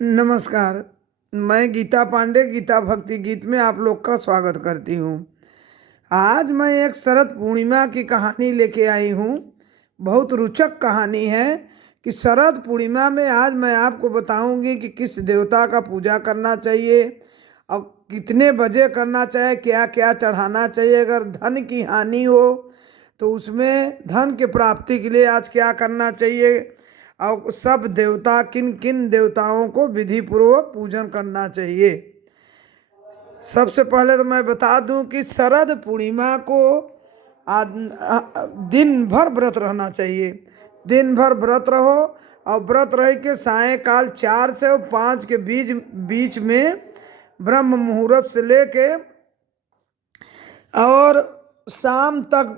नमस्कार। मैं गीता पांडे गीता भक्ति गीत में आप लोग का स्वागत करती हूँ। आज मैं एक शरद पूर्णिमा की कहानी लेके आई हूँ। बहुत रोचक कहानी है कि शरद पूर्णिमा में आज मैं आपको बताऊंगी कि किस देवता का पूजा करना चाहिए और कितने बजे करना चाहिए, क्या क्या चढ़ाना चाहिए। अगर धन की हानि हो तो उसमें धन की प्राप्ति के लिए आज क्या करना चाहिए और सब देवता किन किन देवताओं को विधि पूर्वक पूजन करना चाहिए। सबसे पहले तो मैं बता दूं कि शरद पूर्णिमा को दिन भर व्रत रहना चाहिए। दिन भर व्रत रहो और व्रत रह के सायकाल 4 से 5 के बीच बीच में ब्रह्म मुहूर्त से लेके और शाम तक,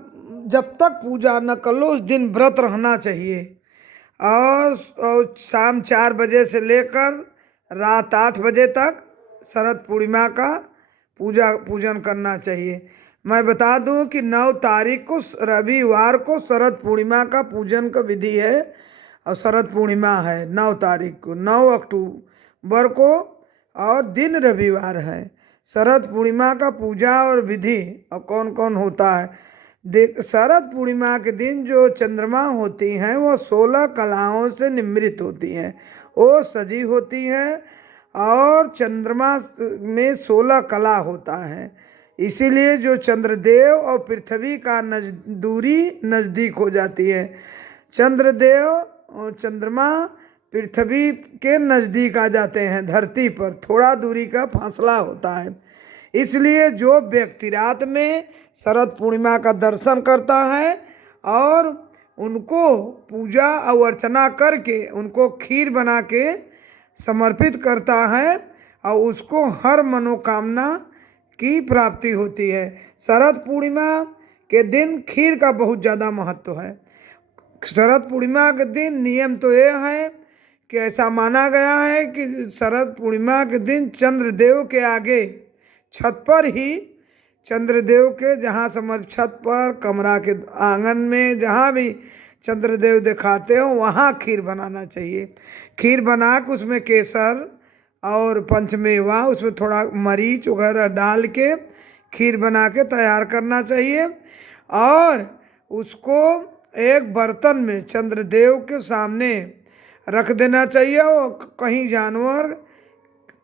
जब तक पूजा न कर लो उस दिन व्रत रहना चाहिए। और शाम 4 बजे से लेकर रात 8 बजे तक शरद पूर्णिमा का पूजन करना चाहिए। मैं बता दूं कि 9 तारीख को रविवार को शरद पूर्णिमा का पूजन का विधि है और शरद पूर्णिमा है 9 तारीख को, 9 अक्टूबर को, और दिन रविवार है। शरद पूर्णिमा का पूजा और विधि और कौन कौन होता है देख। शरद पूर्णिमा के दिन जो चंद्रमा होती हैं वो 16 कलाओं से निमृत होती हैं। वो सजी होती हैं और चंद्रमा में 16 कला होता है। इसीलिए जो चंद्रदेव और पृथ्वी का दूरी नज़दीक हो जाती है। चंद्रदेव और चंद्रमा पृथ्वी के नज़दीक आ जाते हैं, धरती पर थोड़ा दूरी का फासला होता है। इसलिए जो व्यक्ति रात में शरद पूर्णिमा का दर्शन करता है और उनको पूजा और अर्चना करके उनको खीर बना के समर्पित करता है और उसको हर मनोकामना की प्राप्ति होती है। शरद पूर्णिमा के दिन खीर का बहुत ज़्यादा महत्व है। शरद पूर्णिमा के दिन नियम तो ये है कि ऐसा माना गया है कि शरद पूर्णिमा के दिन चंद्रदेव के आगे छत पर ही, चंद्रदेव के जहाँ समझ छत पर, कमरा के आंगन में, जहाँ भी चंद्रदेव दिखाते हो वहाँ खीर बनाना चाहिए। खीर बना के उसमें केसर और पंचमेवा, उसमें थोड़ा मरीच वगैरह डाल के खीर बना के तैयार करना चाहिए और उसको एक बर्तन में चंद्रदेव के सामने रख देना चाहिए। और कहीं जानवर,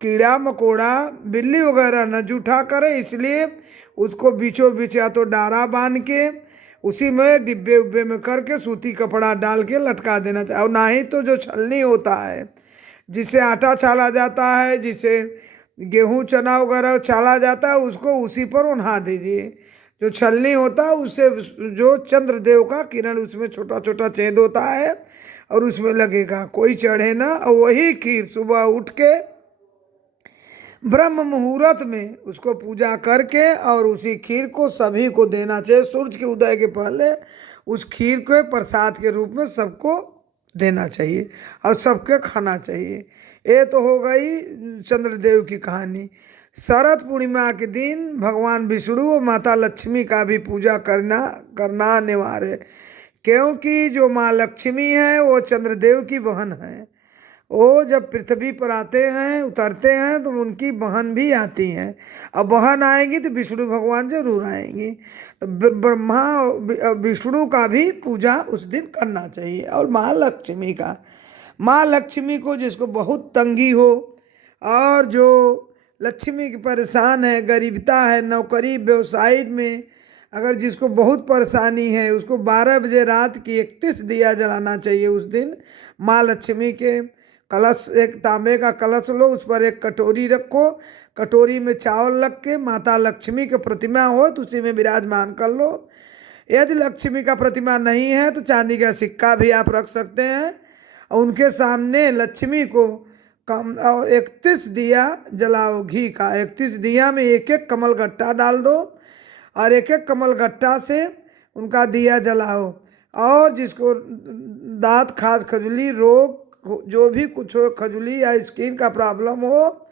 कीड़ा मकोड़ा, बिल्ली वगैरह न जूठा करे, इसलिए उसको बीचों बीच या तो डारा बांध के उसी में डिब्बे उब्बे में करके सूती कपड़ा डाल के लटका देना चाहिए। और ना ही तो जो छलनी होता है जिससे आटा छाला जाता है, जिसे गेहूं चना वगैरह छाला जाता है, उसको उसी पर उन्हा दीजिए। जो छलनी होता है उससे जो चंद्रदेव का किरण उसमें छोटा छोटा छेद होता है और उसमें लगेगा, कोई चढ़े ना। और वही खीर सुबह उठ के ब्रह्म मुहूर्त में उसको पूजा करके और उसी खीर को सभी को देना चाहिए। सूरज के उदय के पहले उस खीर को प्रसाद के रूप में सबको देना चाहिए और सबके खाना चाहिए। ये तो हो गई चंद्रदेव की कहानी। शरद पूर्णिमा के दिन भगवान विष्णु और माता लक्ष्मी का भी पूजा करना अनिवार्य है, क्योंकि जो माँ लक्ष्मी है वो चंद्रदेव की बहन है। वो जब पृथ्वी पर आते हैं, उतरते हैं, तो उनकी बहन भी आती हैं। अब बहन आएंगी तो विष्णु भगवान जरूर आएंगी। तो ब्रह्मा और विष्णु का भी पूजा उस दिन करना चाहिए और माँ लक्ष्मी का। माँ लक्ष्मी को जिसको बहुत तंगी हो और जो लक्ष्मी की परेशान है, गरीबता है, नौकरी व्यवसाय में अगर जिसको बहुत परेशानी है, उसको 12 बजे रात की 31 दिया जलाना चाहिए। उस दिन माँ लक्ष्मी के कलश, एक तांबे का कलश लो, उस पर एक कटोरी रखो, कटोरी में चावल रख के माता लक्ष्मी की प्रतिमा हो तो उसी में विराजमान कर लो। यदि लक्ष्मी का प्रतिमा नहीं है तो चांदी का सिक्का भी आप रख सकते हैं और उनके सामने लक्ष्मी को कम और 31 दिया जलाओ घी का। 31 दिया में एक एक कमल गट्टा डाल दो और एक एक कमल गट्टा से उनका दिया जलाओ। और जिसको दांत खाज खजुली रोग जो भी कुछ हो, खजुली या स्किन का प्रॉब्लम हो,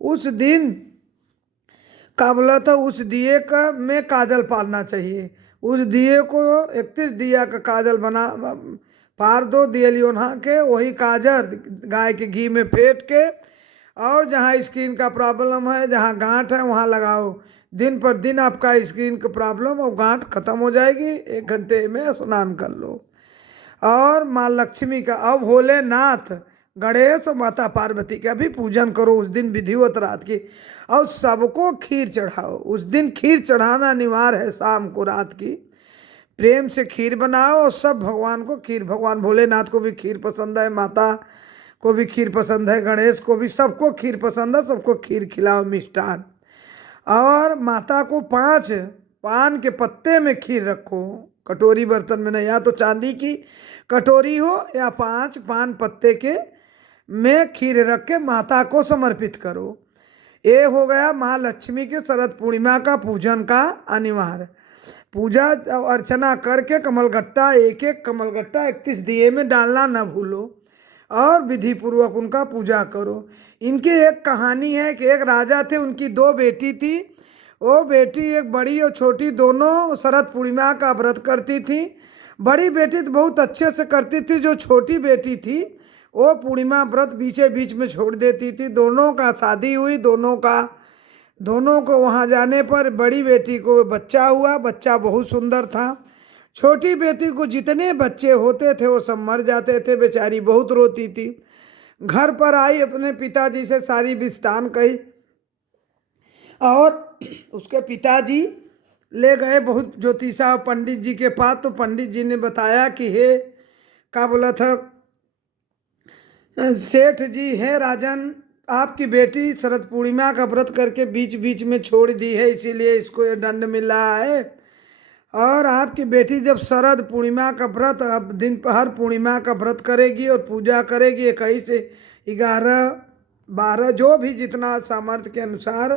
उस दिन का बोला था उस दिए का में काजल पालना चाहिए। उस दिए को 31 दिया का काजल फाड़ दो दियलियो नहा के, वही काजर गाय के घी में फेंट के, और जहाँ स्किन का प्रॉब्लम है, जहाँ गांठ है, वहाँ लगाओ। दिन पर दिन आपका स्किन का प्रॉब्लम और गांठ खत्म हो जाएगी। 1 घंटे में स्नान कर लो। और माँ लक्ष्मी का, अब भोलेनाथ, गणेश और माता पार्वती का भी पूजन करो उस दिन विधिवत रात की। और सबको खीर चढ़ाओ उस दिन। खीर चढ़ाना अनिवार्य है शाम को, रात की प्रेम से खीर बनाओ और सब भगवान को खीर, भगवान भोलेनाथ को भी खीर पसंद है, माता को भी खीर पसंद है, गणेश को भी, सबको खीर पसंद है, सबको खीर खिलाओ, मिष्ठान। और माता को 5 पान के पत्ते में खीर रखो, कटोरी बर्तन में नहीं, या तो चांदी की कटोरी हो या 5 पान पत्ते के में खीर रख के माता को समर्पित करो। ये हो गया माँ लक्ष्मी के शरद पूर्णिमा का पूजन का अनिवार्य। पूजा अर्चना करके कमलगट्टा, एक एक कमलगट्टा 31 दिए में डालना न भूलो, और विधि पूर्वक उनका पूजा करो। इनकी एक कहानी है कि एक राजा थे, उनकी 2 बेटी थी। वो बेटी, एक बड़ी और छोटी, दोनों शरद पूर्णिमा का व्रत करती थी। बड़ी बेटी तो बहुत अच्छे से करती थी, जो छोटी बेटी थी वो पूर्णिमा व्रत बीचे बीच में छोड़ देती थी। दोनों का शादी हुई, दोनों को वहाँ जाने पर बड़ी बेटी को बच्चा हुआ, बच्चा बहुत सुंदर था। छोटी बेटी को जितने बच्चे होते थे वो सब मर जाते थे, बेचारी बहुत रोती थी। घर पर आई, अपने पिताजी से सारी विस्तान कही, और उसके पिताजी ले गए बहुत ज्योतिषा पंडित जी के पास। तो पंडित जी ने बताया कि हे, क्या बोला था, सेठ जी, है राजन, आपकी बेटी शरद पूर्णिमा का व्रत करके बीच बीच में छोड़ दी है, इसीलिए इसको ये दंड मिल रहा है। और आपकी बेटी जब शरद पूर्णिमा का व्रत, अब दिन हर पूर्णिमा का व्रत करेगी और पूजा करेगी 21 से 11, 12, जो भी जितना सामर्थ्य के अनुसार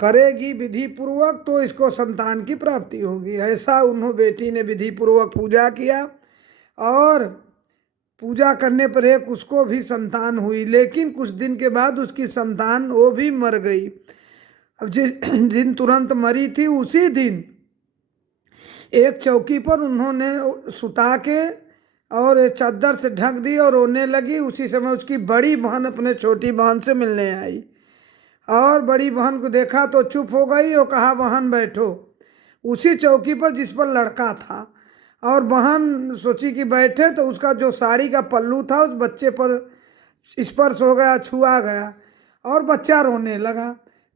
करेगी विधि पूर्वक, तो इसको संतान की प्राप्ति होगी। ऐसा उन्होंने बेटी ने विधि पूर्वक पूजा किया, और पूजा करने पर एक उसको भी संतान हुई। लेकिन कुछ दिन के बाद उसकी संतान वो भी मर गई। अब जिस दिन तुरंत मरी थी, उसी दिन एक चौकी पर उन्होंने सुता के और चादर से ढक दी और रोने लगी। उसी समय उसकी बड़ी बहन अपने छोटी बहन से मिलने आई, और बड़ी बहन को देखा तो चुप हो गई और कहा, बहन बैठो, उसी चौकी पर जिस पर लड़का था। और बहन सोची कि बैठे, तो उसका जो साड़ी का पल्लू था उस बच्चे पर स्पर्श हो गया, छुआ गया, और बच्चा रोने लगा।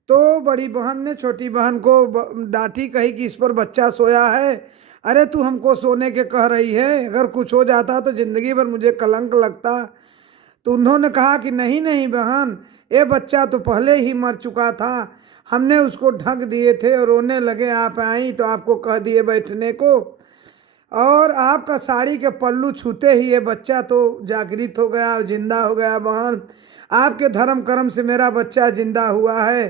तो बड़ी बहन ने छोटी बहन को डांटी, कही कि इस पर बच्चा सोया है, अरे तू हमको सोने के कह रही है, अगर कुछ हो जाता तो ज़िंदगी भर मुझे कलंक लगता। तो उन्होंने कहा कि नहीं नहीं बहन, ये बच्चा तो पहले ही मर चुका था, हमने उसको ढक दिए थे और रोने लगे, आप आई तो आपको कह दिए बैठने को, और आपका साड़ी के पल्लू छूते ही ये बच्चा तो जागृत हो गया और जिंदा हो गया। बहन, आपके धर्म कर्म से मेरा बच्चा जिंदा हुआ है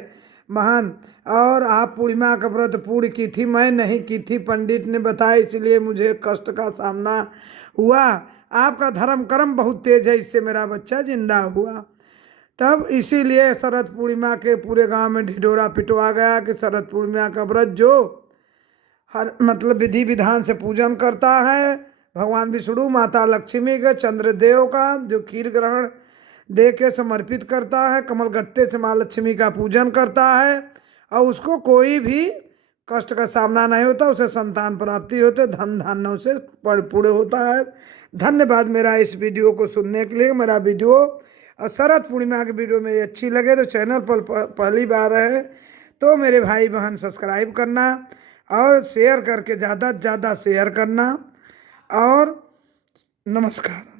बहन। और आप पूर्णिमा का व्रत पूर्ण की थी, मैं नहीं की थी, पंडित ने बताया, इसलिए मुझे कष्ट का सामना हुआ। आपका धर्म कर्म बहुत तेज है, इससे मेरा बच्चा जिंदा हुआ। तब इसीलिए शरद पूर्णिमा के पूरे गांव में ढिढोरा पिटवा गया कि शरद पूर्णिमा का व्रत जो हर मतलब विधि विधान से पूजन करता है, भगवान विष्णु, माता लक्ष्मी के, चंद्रदेव का, जो खीर ग्रहण दे के समर्पित करता है, कमलगट्टे से माँ लक्ष्मी का पूजन करता है, और उसको कोई भी कष्ट का सामना नहीं होता, उसे संतान प्राप्ति होते, धन धान्यों से पूर्ण होता है। धन्यवाद मेरा इस वीडियो को सुनने के लिए। मेरा वीडियो और शरद पूर्णिमा की वीडियो मेरी अच्छी लगे तो चैनल पर पहली बार है तो मेरे भाई बहन सब्सक्राइब करना, और शेयर करके ज़्यादा से ज़्यादा शेयर करना, और नमस्कार।